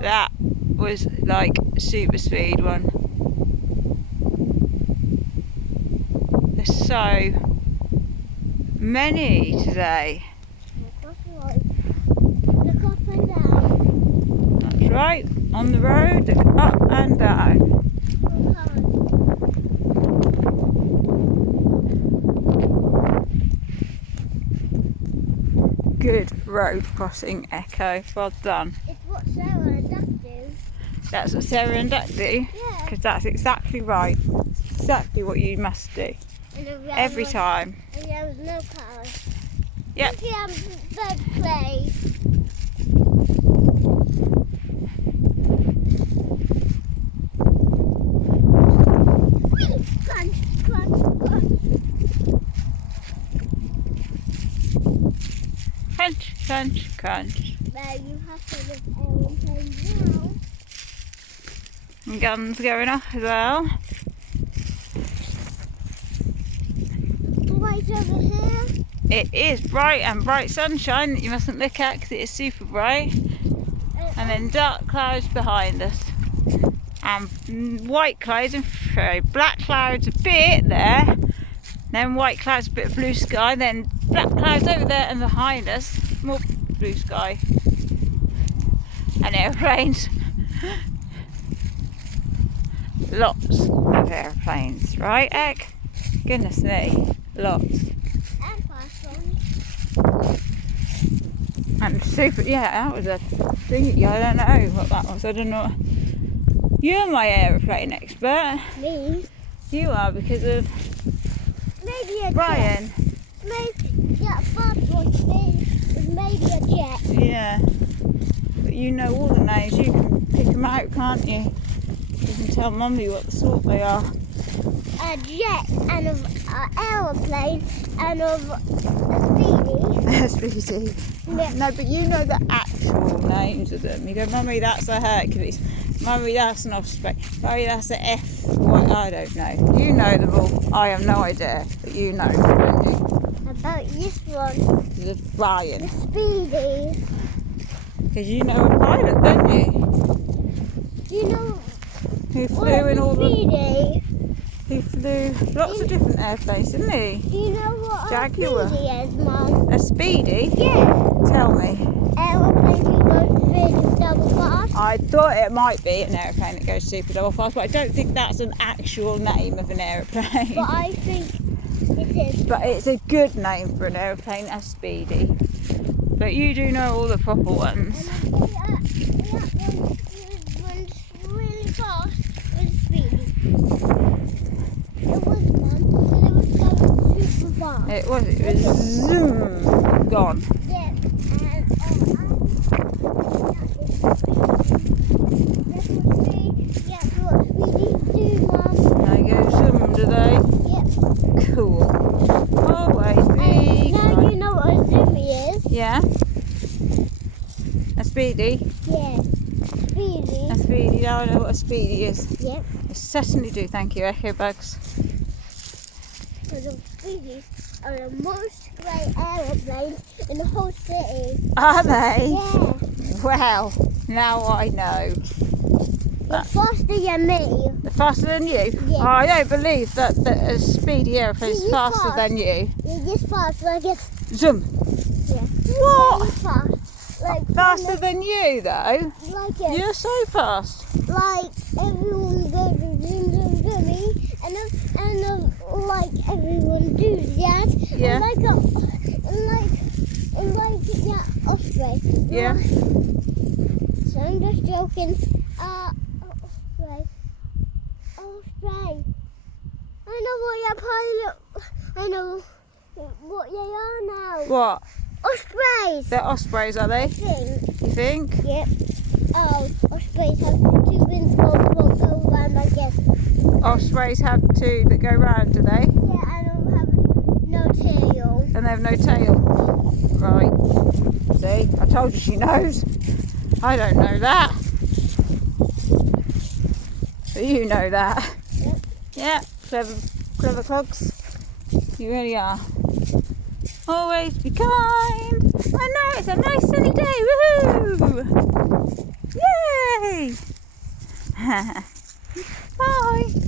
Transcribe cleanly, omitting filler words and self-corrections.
That was like super speed one. There's so many today. Look up and down. That's right, on the road, look up and down. Good road crossing, Echo. Well done. It's what Sarah and Duck do. That's what Sarah and Duck do? Yeah. Because that's exactly right. It's exactly what you must do. Every time. And there was no cars. Yep. Bird play. Crunch, crunch, crunch. Crunch, crunch, crunch. There you have to live aeroplane now. And guns going off as well. Right over here. It is bright and bright sunshine that you mustn't look at because it is super bright. And then dark clouds behind us. And white clouds and black clouds a bit there. Then white clouds, a bit of blue sky. Then black clouds over there and behind us. More blue sky. And airplanes. Lots of airplanes, right, Egg? Goodness me, lots. And fast ones. And super, yeah, that was a thing. Yeah, I don't know what that was. I don't know. You're my aeroplane expert. Me. You are because of Maybe a Brian. jet. Maybe, yeah, fast one thing. Maybe a jet. Yeah. But you know all the names. You can pick them out, can't you? You can tell Mummy what the sort they are. A jet and an aeroplane and a speedy. Speedy. Yeah. No, but you know the actual names of them. You go, Mummy, that's a Hercules. Mummy, that's an Osprey. Mummy, that's a F. What? I don't know. You know them all. I have no idea, but you know, don't you? About this one. The Brian. The speedy. Because you know a pilot, don't you? You know Who flew what in all the. speedy? He flew lots of different airplanes, didn't he? Do you know what Jaguar. a speedy is, Mum? A Speedy? Yeah. Tell me. Aeroplane who goes really double fast. I thought it might be an aeroplane that goes super double fast, but I don't think that's an actual name of an aeroplane. But I think it is. But it's a good name for an aeroplane, a Speedy. But you do know all the proper ones. And that one's really fast was speedy. It was, Mum, and it was going super fast. It was zoom, gone. Yeah, that's what speedies do, Mum. They go zoom, do they? Yep. Cool. Always be. Now you know what a zoomy is. Yeah. A Speedy. Yeah. Speedy. A Speedy. Now I know what a Speedy is. Yep. I certainly do. Thank you, Echo Bugs. So the speedies are the most great aeroplanes in the whole city. Are they? Yeah. Well, now I know. They're faster than me. They're faster than you? Yeah. Oh, I don't believe that a Speedy aeroplane is You're faster fast. than you. They're just fast, like it's Zoom. yeah. What? Really fast. Like Faster than you, though? like it. You're so fast. Like everyone goes zoom zoom zoomy and like everyone does that. Yeah. And like yeah, Osprey. Yeah. So I'm just joking. Osprey. Osprey. I know what your pilot. I know what they are now. What? Ospreys. They're Ospreys, are they? I think. You think? Yep. Oh, Ospreys have two wings go around, I guess. Ospreys have two that go round, do they? Yeah, I don't have no tail. And they have no tail. Right. See? I told you she knows. I don't know that. But you know that. Yep. Yeah, clever clogs. You really are. Always be kind. I know, it's a nice sunny day. Woohoo! Yeah! Bye.